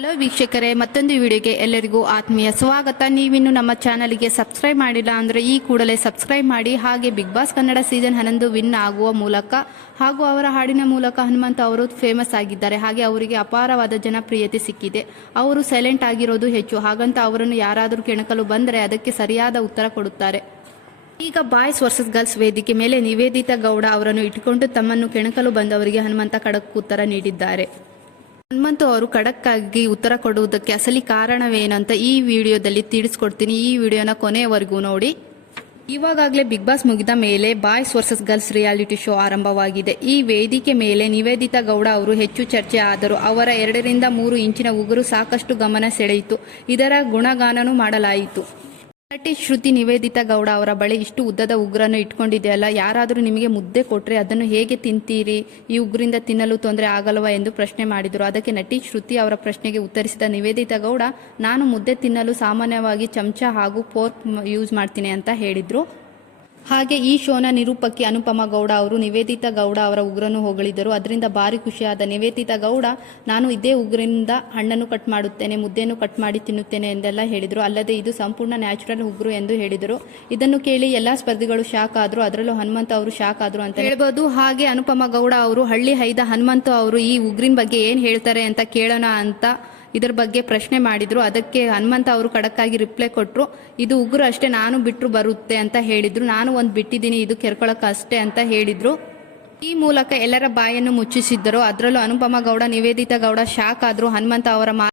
Hello ವೀಕ್ಷಕರೇ, ಮತ್ತೊಂದು ವಿಡಿಯೋಗೆ ಎಲ್ಲರಿಗೂ ಆತ್ಮೀಯ ಸ್ವಾಗತ. ನೀವಿನ್ನು ನಮ್ಮ ಚಾನಲ್ಗೆ ಸಬ್ಸ್ಕ್ರೈಬ್ ಮಾಡಿಲ್ಲ ಅಂದರೆ ಈ ಕೂಡಲೇ ಸಬ್ಸ್ಕ್ರೈಬ್ ಮಾಡಿ. ಹಾಗೆ big boss Kannada season 11 win ಆಗುವ ಮೂಲಕ ಹಾಗೂ ಅವರ ಹಾಡಿನ ಮೂಲಕ ಹನುಮಂತ್ ಅವರು ಫೇಮಸ್ ಆಗಿದ್ದಾರೆ. ಹಾಗೆ ಅವರಿಗೆ ಅಪಾರವಾದ ಜನಪ್ರಿಯತೆ ಸಿಕ್ಕಿದೆ. ಅವರು ಸೈಲೆಂಟ್ ಆಗಿರೋದು ಹೆಚ್ಚು, ಹಾಗಂತ ಅವರನ್ನು ಯಾರಾದರೂ ಕೆಣಕಲು ಬಂದರೆ ಅದಕ್ಕೆ ಸರಿಯಾದ ಉತ್ತರ ಕೊಡುತ್ತಾರೆ. ಈಗ ಬಾಯ್ಸ್ ವರ್ಸಸ್ ಗರ್ಲ್ಸ್ ವೇದಿಕೆ ಮೇಲೆ ನಿವೇದಿತಾ ಗೌಡ ಅವರನ್ನು ಇಟ್ಟುಕೊಂಡು ತಮ್ಮನ್ನು ಕೆಣಕಲು ಬಂದವರಿಗೆ ಹನುಮಂತ ಖಡಕ್ ಉತ್ತರ ನೀಡಿದ್ದಾರೆ. ಹನುಮಂತು ಅವರು ಖಡಕ್ಕಾಗಿ ಉತ್ತರ ಕೊಡುವುದಕ್ಕೆ ಅಸಲಿ ಕಾರಣವೇನಂತ ಈ ವಿಡಿಯೋದಲ್ಲಿ ತಿಳಿಸ್ಕೊಡ್ತೀನಿ. ಈ ವಿಡಿಯೋನ ಕೊನೆಯವರೆಗೂ ನೋಡಿ. ಇವಾಗಲೇ ಬಿಗ್ ಬಾಸ್ ಮುಗಿದ ಮೇಲೆ boys versus girls reality show ಆರಂಭವಾಗಿದೆ. ಈ ವೇದಿಕೆ ಮೇಲೆ ನಿವೇದಿತಾ ಗೌಡ ಅವರು ಹೆಚ್ಚು ಚರ್ಚೆ ಆದರು. ಅವರ 2 ರಿಂದ 3 ಇಂಚಿನ ಉಗುರು ಸಾಕಷ್ಟು ಗಮನ ಸೆಳೆಯಿತು. ಇದರ ಗುಣಗಾನನೂ ಮಾಡಲಾಯಿತು. ನಟಿ ಶ್ರುತಿ ನಿವೇದಿತಾ ಗೌಡ ಅವರ ಬಳಿ ಇಷ್ಟು ಉದ್ದದ ಉಗುರನ್ನು ಇಟ್ಕೊಂಡಿದೆಯಲ್ಲ, ಯಾರಾದರೂ ನಿಮಗೆ ಮುದ್ದೆ ಕೊಟ್ಟರೆ ಅದನ್ನು ಹೇಗೆ ತಿಂತೀರಿ? ಈ ಉಗುರಿಂದ ತಿನ್ನಲು ತೊಂದರೆ ಆಗಲ್ವಾ ಎಂದು ಪ್ರಶ್ನೆ ಮಾಡಿದರು. ಅದಕ್ಕೆ ನಟಿ ಶ್ರುತಿ ಅವರ ಪ್ರಶ್ನೆಗೆ ಉತ್ತರಿಸಿದ ನಿವೇದಿತಾ ಗೌಡ, ನಾನು ಮುದ್ದೆ ತಿನ್ನಲು ಸಾಮಾನ್ಯವಾಗಿ ಚಮಚ ಹಾಗೂ ಫೋರ್ಕ್ ಯೂಸ್ ಮಾಡ್ತೀನಿ ಅಂತ ಹೇಳಿದರು. ಹಾಗೆ ಈ ಶೋನ ನಿರೂಪಕಿ ಅನುಪಮಾ ಗೌಡ ಅವರು ನಿವೇದಿತಾ ಗೌಡ ಅವರ ಉಗುರನ್ನು ಹೊಗಳಿದರು. ಅದರಿಂದ ಭಾರಿ ಖುಷಿಯಾದ ನಿವೇದಿತಾ ಗೌಡ, ನಾನು ಇದೇ ಉಗುರಿಂದ ಹಣ್ಣನ್ನು ಕಟ್ ಮಾಡುತ್ತೇನೆ, ಮುದ್ದೆಯನ್ನು ಕಟ್ ಮಾಡಿ ತಿನ್ನುತ್ತೇನೆ ಎಂದೆಲ್ಲ ಹೇಳಿದರು. ಅಲ್ಲದೆ ಇದು ಸಂಪೂರ್ಣ ನ್ಯಾಚುರಲ್ ಉಗುರು ಎಂದು ಹೇಳಿದರು. ಇದನ್ನು ಕೇಳಿ ಎಲ್ಲಾ ಸ್ಪರ್ಧಿಗಳು ಶಾಕ್ ಆದ್ರು, ಅದರಲ್ಲೂ ಹನುಮಂತ ಅವರು ಶಾಕ್ ಆದ್ರು ಅಂತ ಹೇಳ್ಬೋದು. ಹಾಗೆ ಅನುಪಮಾ ಗೌಡ ಅವರು ಹಳ್ಳಿ ಹೈದ ಹನುಮಂತ ಅವರು ಈ ಉಗುರಿನ ಬಗ್ಗೆ ಏನ್ ಹೇಳ್ತಾರೆ ಅಂತ ಕೇಳೋಣ ಅಂತ ಇದರ ಬಗ್ಗೆ ಪ್ರಶ್ನೆ ಮಾಡಿದ್ರು. ಅದಕ್ಕೆ ಹನುಮಂತ ಅವರು ಖಡಕ್ಕಾಗಿ ರಿಪ್ಲೈ ಕೊಟ್ಟರು. ಇದು ಉಗುರು ಅಷ್ಟೇ, ನಾನು ಬಿಟ್ಟರು ಬರುತ್ತೆ ಅಂತ ಹೇಳಿದ್ರು. ನಾನು ಒಂದು ಬಿಟ್ಟಿದ್ದೀನಿ, ಇದು ಕೆರ್ಕೊಳಕ್ಕೆ ಅಷ್ಟೇ ಅಂತ ಹೇಳಿದ್ರು. ಈ ಮೂಲಕ ಎಲ್ಲರ ಬಾಯನ್ನು ಮುಚ್ಚಿಸಿದ್ದರು. ಅದರಲ್ಲೂ ಅನುಪಮಾ ಗೌಡ ನಿವೇದಿತಾ ಗೌಡ ಶಾಕ್ ಆದ್ರು. ಹನುಮಂತ ಅವರ